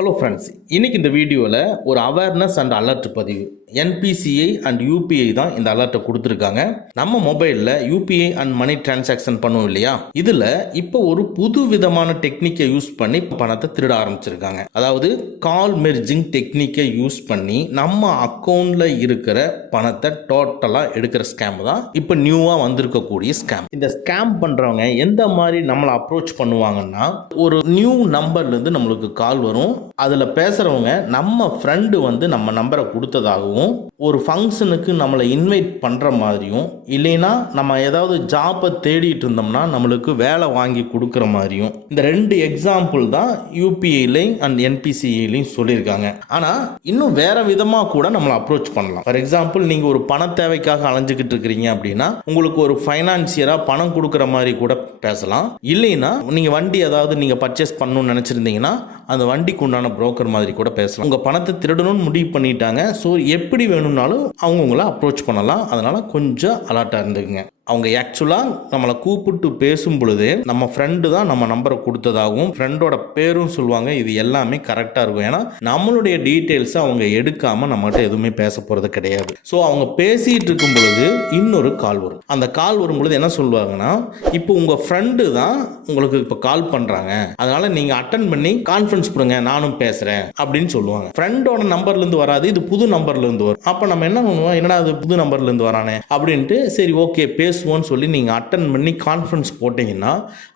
Hello friends, இன்னைக்கு இந்த வீடியோவில் ஒரு அவேர்னஸ் அண்ட் அலர்ட் பதிவு. என்பிசிஐ அண்ட் யூபிஐ தான் இந்த அலர்ட்டை கொடுத்துருக்காங்க. நம்ம மொபைலில் யூபிஐ அண்ட் மணி டிரான்சாக்ஷன் பண்ணுவோம் இல்லையா, இதில் இப்போ ஒரு புது விதமான டெக்னிக்கை யூஸ் பண்ணி பணத்தை திருட ஆரம்பிச்சிருக்காங்க. அதாவது கால் மெர்ஜிங் டெக்னிக்கை யூஸ் பண்ணி நம்ம அக்கௌண்ட்ல இருக்கிற பணத்தை டோட்டலாக எடுக்கிற ஸ்கேம் தான் இப்போ நியூவாக வந்திருக்கக்கூடிய ஸ்கேம். இந்த ஸ்கேம் பண்ணுறவங்க எந்த மாதிரி நம்மளை அப்ரோச் பண்ணுவாங்கன்னா, ஒரு நியூ நம்பர்லேருந்து நம்மளுக்கு கால் வரும். அதில் பேசுகிறவங்க நம்ம ஃப்ரெண்டு நம்ம நம்பரை கொடுத்ததாகவும், ஒரு ஃபங்க்ஷனுக்கு நம்மளை இன்வைட் பண்ணுற மாதிரியும், இல்லைன்னா நம்ம ஏதாவது ஜாப்பை தேடிட்டு இருந்தோம்னா நம்மளுக்கு வேலை வாங்கி கொடுக்குற மாதிரியும், இந்த ரெண்டு எக்ஸாம்பிள் தான் யூபிஐலையும் அண்ட் என்பிசிஐலையும் சொல்லியிருக்காங்க. ஆனால் இன்னும் வேற விதமாக கூட நம்மளை அப்ரோச் பண்ணலாம். ஃபார் எக்ஸாம்பிள், நீங்கள் ஒரு பண தேவைக்காக அலைஞ்சிக்கிட்டு இருக்கிறீங்க அப்படின்னா உங்களுக்கு ஒரு ஃபைனான்சியராக பணம் கொடுக்குற மாதிரி கூட பேசலாம். இல்லைன்னா நீங்கள் வண்டி ஏதாவது நீங்கள் பர்ச்சேஸ் பண்ணணும்னு நினச்சிருந்தீங்கன்னா அந்த வண்டிக்கு உண்டான புரோக்கர் மாதிரி கூட பேசலாம். உங்கள் பணத்தை திருடணும்னு முடிவு பண்ணிட்டாங்க. ஸோ எப்படி வேணும்னாலும் அவங்கவுங்கள அப்ரோச் பண்ணலாம். அதனால் கொஞ்சம் அலர்ட்டாக இருந்துக்குங்க. அவங்க ஆக்சுவலாக நம்மளை கூப்பிட்டு பேசும் பொழுது நம்ம ஃப்ரெண்டு தான் நம்ம நம்பரை கொடுத்ததாகவும், ஃப்ரெண்டோட பேரும் சொல்லுவாங்க. இது எல்லாமே கரெக்டாக இருக்கும். ஏன்னா நம்மளுடைய டீட்டெயில்ஸை அவங்க எடுக்காமல் நம்மகிட்ட எதுவுமே பேச போகிறது கிடையாது. ஸோ அவங்க பேசிகிட்டு இருக்கும் பொழுது இன்னொரு கால் வரும். அந்த கால் வரும் பொழுது என்ன சொல்லுவாங்கன்னா, இப்போ உங்கள் ஃப்ரெண்டு தான் உங்களுக்கு இப்போ கால் பண்ணுறாங்க, அதனால் நீங்கள் அட்டன் பண்ணி கான்ஃபரன்ஸ் கொடுங்க, நானும் பேசுகிறேன் அப்படின்னு சொல்லுவாங்க. ஃப்ரெண்டோட நம்பர்லேருந்து வராது, இது புது நம்பர்லேருந்து வரும். அப்போ நம்ம என்ன பண்ணுவோம், என்னடா அது புது நம்பர்லேருந்து வரானே அப்படின்ட்டு சரி ஓகே பேசுவோன்னு சொல்லி நீங்கள் அட்டன் பண்ணி கான்ஃபரன்ஸ் போட்டிங்கன்னா,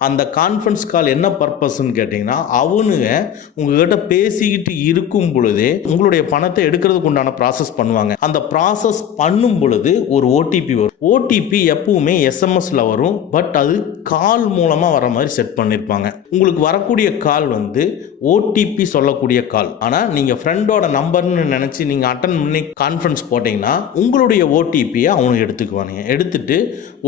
அந்த கான்ஃபரன்ஸ் கால் என்ன பர்பஸ்ன்னு கேட்டிங்கன்னா, அவனுங்க உங்ககிட்ட பேசிக்கிட்டு இருக்கும் பொழுதே உங்களுடைய பணத்தை எடுக்கிறதுக்கு உண்டான ப்ராசஸ் பண்ணுவாங்க. அந்த ப்ராசஸ் பண்ணும் பொழுது ஒரு ஓடிபி வரும். ஓடிபி எப்பவுமே எஸ்எம்எஸ்ல வரும், பட் அது கால் மூலமாக வர மாதிரி செட் பண்ணியிருப்பாங்க. உங்களுக்கு வரக்கூடிய கால் ஓடிபி சொல்லக்கூடிய கால். ஆனால் நீங்கள் ஃப்ரெண்டோட நம்பர்னு நினச்சி நீங்கள் அட்டன் பண்ணி கான்ஃபரன்ஸ் போட்டிங்கன்னா உங்களுடைய ஓடிபியை அவனுக்கு எடுத்துக்குவானுங்க. எடுத்துட்டு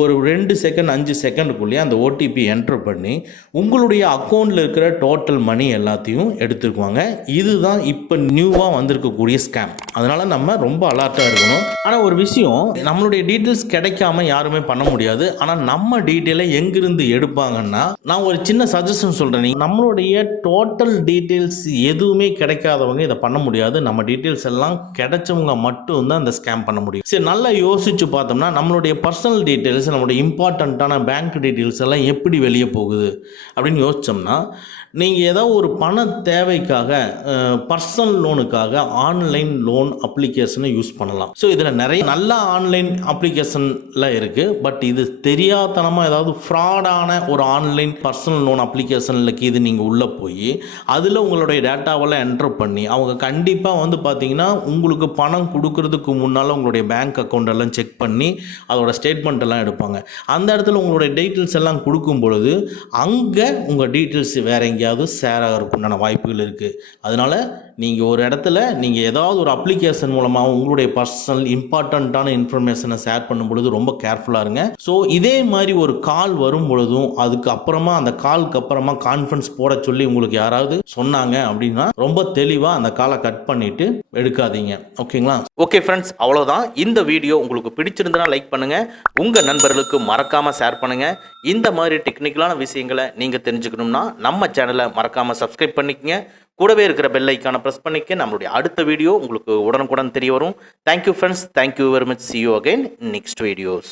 ஒரு 2 செகண்ட் 5 செகண்டுக்குள்ளேயே அந்த ஓடிபி என்டர் பண்ணி உங்களுடைய அக்கௌண்ட்டில் இருக்கிற டோட்டல் மணி எல்லாத்தையும் எடுத்துக்குவாங்க. இதுதான் இப்போ நியூவாக வந்திருக்கக்கூடிய ஸ்கேம். அதனால் நம்ம ரொம்ப அலர்ட்டாக இருக்கணும். ஆனால் ஒரு விஷயம், நம்மளுடைய டீட்டெயில்ஸ் கிடைக்காம யாருமே பண்ண முடியாது. ஆனால் நம்ம டீட்டெயிலை எங்கிருந்து எடுப்பாங்கன்னா, நான் ஒரு சின்ன சஜஷன் சொல்கிறேன். நம்மளுடைய டோட்டல் டீட்டெயில்ஸ் எதுவுமே கிடைக்காதவங்க இதை பண்ண முடியாது. நம்ம டீட்டெயில்ஸ் எல்லாம் கிடைச்சவங்க மட்டும் தான் இந்த ஸ்கேம் பண்ண முடியும். சரி, நல்லா யோசிச்சு பார்த்தோம்னா நம்மளுடைய பர்சனல் டீட்டெயில்ஸ், நம்மளுடைய இம்பார்ட்டண்ட்டான பேங்க் டீட்டெயில்ஸ் எல்லாம் எப்படி வெளியே போகுது அப்படின்னு யோசிச்சோம்னா, நீங்கள் ஏதோ ஒரு பண தேவைக்காக பர்சனல் லோனுக்காக ஆன்லைன் லோன் அப்ளிகேஷனை யூஸ் பண்ணலாம். ஸோ இதில் நிறைய நல்ல ஆன்லைன் அப்ளிகேஷன்லாம் இருக்குது. பட் இது தெரியாதனமாக ஏதாவது ஃப்ராடான ஒரு ஆன்லைன் பர்சனல் லோன் அப்ளிகேஷனில் இது நீங்கள் உள்ளே போய் அதில் உங்களுடைய டேட்டாவெல்லாம் என்டர் பண்ணி அவங்க கண்டிப்பாக பார்த்தீங்கன்னா உங்களுக்கு பணம் கொடுக்கறதுக்கு முன்னால் உங்களுடைய பேங்க் அக்கௌண்ட் எல்லாம் செக் பண்ணி அதோட ஸ்டேட்மெண்ட் எல்லாம் எடுப்பாங்க. அந்த இடத்துல உங்களுடைய டீட்டெயில்ஸ் எல்லாம் கொடுக்கும் பொழுது அங்கே உங்கள் டீட்டெயில்ஸ் வேற எங்கேயாவது ஷேர் ஆகிறதுக்கு உண்டான வாய்ப்புகள் இருக்குது. அதனால் நீங்கள் ஒரு இடத்துல நீங்கள் ஏதாவது ஒரு அப்ளிகேஷன் மூலமாக உங்களுடைய பர்சனல் இம்பார்ட்டண்ட்டான இன்ஃபர்மேஷனை ஷேர் பண்ணும் பொழுது ரொம்ப கேர்ஃபுல்லாக இருங்க. ஸோ இதே மாதிரி ஒரு கால் வரும் பொழுதும் அதுக்கு அப்புறமா அந்த காலுக்கு அப்புறமா கான்ஃபரன்ஸ் போட சொல்லி உங்களுக்கு யாராவது சொன்னாங்க அப்படின்னா ரொம்ப தெளிவாக அந்த காலை கட் பண்ணிட்டு எடுக்காதீங்க. ஓகேங்களா? ஓகே ஃப்ரெண்ட்ஸ், அவ்வளோதான். இந்த வீடியோ உங்களுக்கு பிடிச்சிருந்தனா லைக் பண்ணுங்கள், உங்கள் நண்பர்களுக்கு மறக்காமல் ஷேர் பண்ணுங்கள். இந்த மாதிரி டெக்னிக்கலான விஷயங்களை நீங்கள் தெரிஞ்சுக்கணும்னா நம்ம சேனலை மறக்காமல் சப்ஸ்கிரைப் பண்ணிக்கங்க. கூடவே இருக்கிற பெல் ஐக்கானை ப்ரெஸ் பண்ணிக்க. நம்மளுடைய அடுத்த வீடியோ உங்களுக்கு உடனுக்குடன் தெரிய வரும். Thank you friends, thank you very much. see you again in next videos.